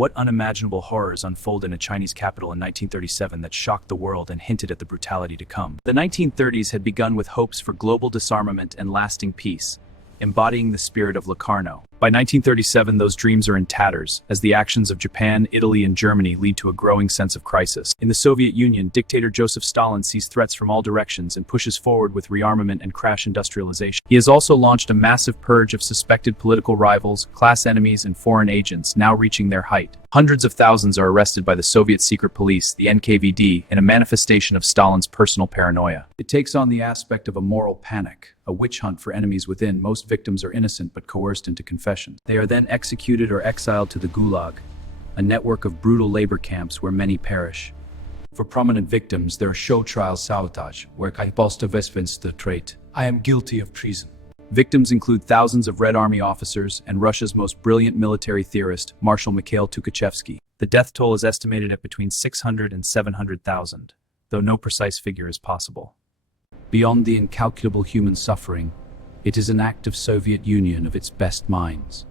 What unimaginable horrors unfolded in a Chinese capital in 1937 that shocked the world and hinted at the brutality to come? The 1930s had begun with hopes for global disarmament and lasting peace, embodying the spirit of Locarno. By 1937, those dreams are in tatters, as the actions of Japan, Italy, and Germany lead to a growing sense of crisis. In the Soviet Union, dictator Joseph Stalin sees threats from all directions and pushes forward with rearmament and crash industrialization. He has also launched a massive purge of suspected political rivals, class enemies, and foreign agents, now reaching their height. Hundreds of thousands are arrested by the Soviet secret police, the NKVD, in a manifestation of Stalin's personal paranoia. It takes on the aspect of a moral panic, a witch hunt for enemies within. Most victims are innocent but coerced into confession. They are then executed or exiled to the Gulag, a network of brutal labor camps where many perish. For prominent victims, there are show trials sabotage, where I am guilty of treason. Victims include thousands of Red Army officers and Russia's most brilliant military theorist, Marshal Mikhail Tukhachevsky. The death toll is estimated at between 600 and 700,000, though no precise figure is possible. Beyond the incalculable human suffering, it is an act of Soviet Union of its best minds.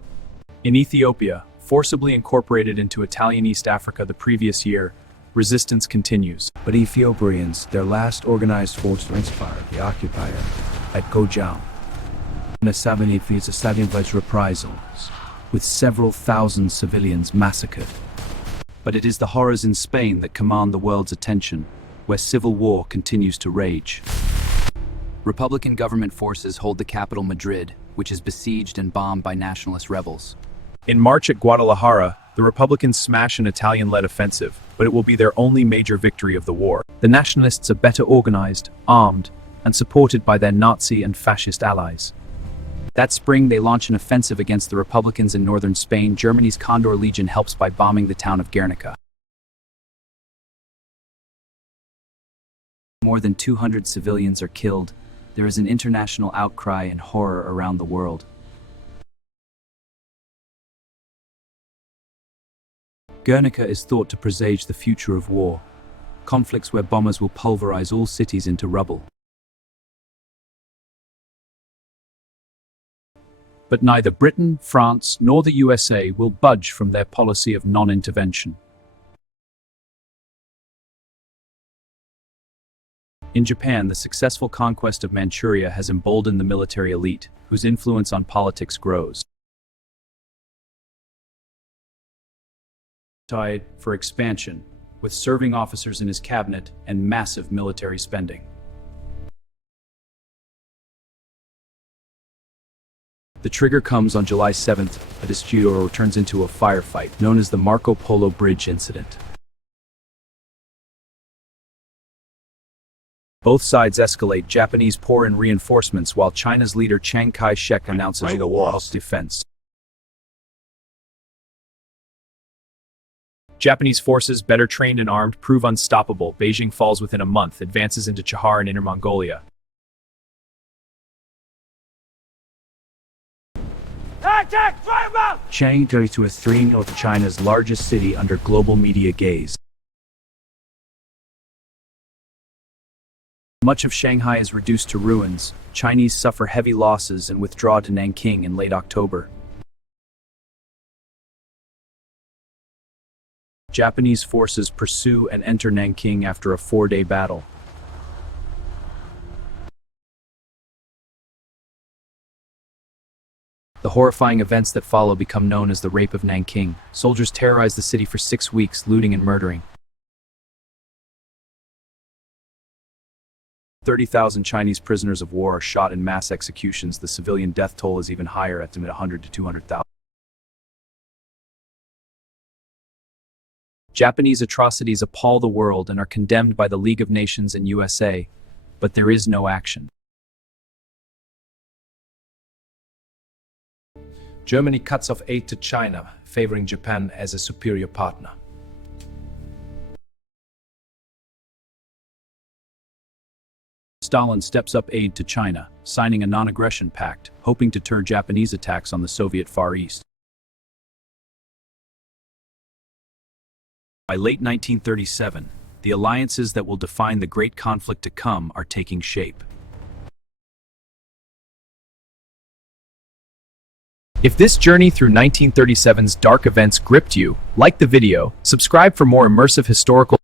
In Ethiopia, forcibly incorporated into Italian East Africa the previous year, resistance continues. But Ethiopians, their last organized force to inspire the occupier at Gojam, Nasabani fears a sudden reprisals, with several thousand civilians massacred. But it is the horrors in Spain that command the world's attention, where civil war continues to rage. Republican government forces hold the capital Madrid, which is besieged and bombed by nationalist rebels. In March at Guadalajara, the Republicans smash an Italian-led offensive, but it will be their only major victory of the war. The nationalists are better organized, armed, and supported by their Nazi and fascist allies. That spring, they launch an offensive against the Republicans in northern Spain. Germany's Condor Legion helps by bombing the town of Guernica. More than 200 civilians are killed. There is an international outcry and horror around the world. Guernica is thought to presage the future of war, conflicts where bombers will pulverize all cities into rubble. But neither Britain, France, nor the USA will budge from their policy of non-intervention. In Japan, the successful conquest of Manchuria has emboldened the military elite, whose influence on politics grows. For expansion, with serving officers in his cabinet and massive military spending. The trigger comes on July 7th, a dispute turns into a firefight, known as the Marco Polo Bridge incident. Both sides escalate. Japanese pour in reinforcements while China's leader Chiang Kai-shek announces a war of defense. Japanese forces, better trained and armed, prove unstoppable. Beijing falls within a month, advances into Chahar in Inner Mongolia. Chiang goes to a threat of China's largest city under global media gaze. Much of Shanghai is reduced to ruins. Chinese suffer heavy losses and withdraw to Nanking in late October. Japanese forces pursue and enter Nanking after a 4-day battle. The horrifying events that follow become known as the Rape of Nanking. Soldiers terrorize the city for 6 weeks, looting and murdering. 30,000 Chinese prisoners of war are shot in mass executions. The civilian death toll is even higher, estimated 100 to 200,000. Japanese atrocities appall the world and are condemned by the League of Nations and USA, but there is no action. Germany cuts off aid to China, favoring Japan as a superior partner. Stalin steps up aid to China, signing a non-aggression pact, hoping to deter Japanese attacks on the Soviet Far East. By late 1937, the alliances that will define the great conflict to come are taking shape. If this journey through 1937's dark events gripped you, like the video, subscribe for more immersive historical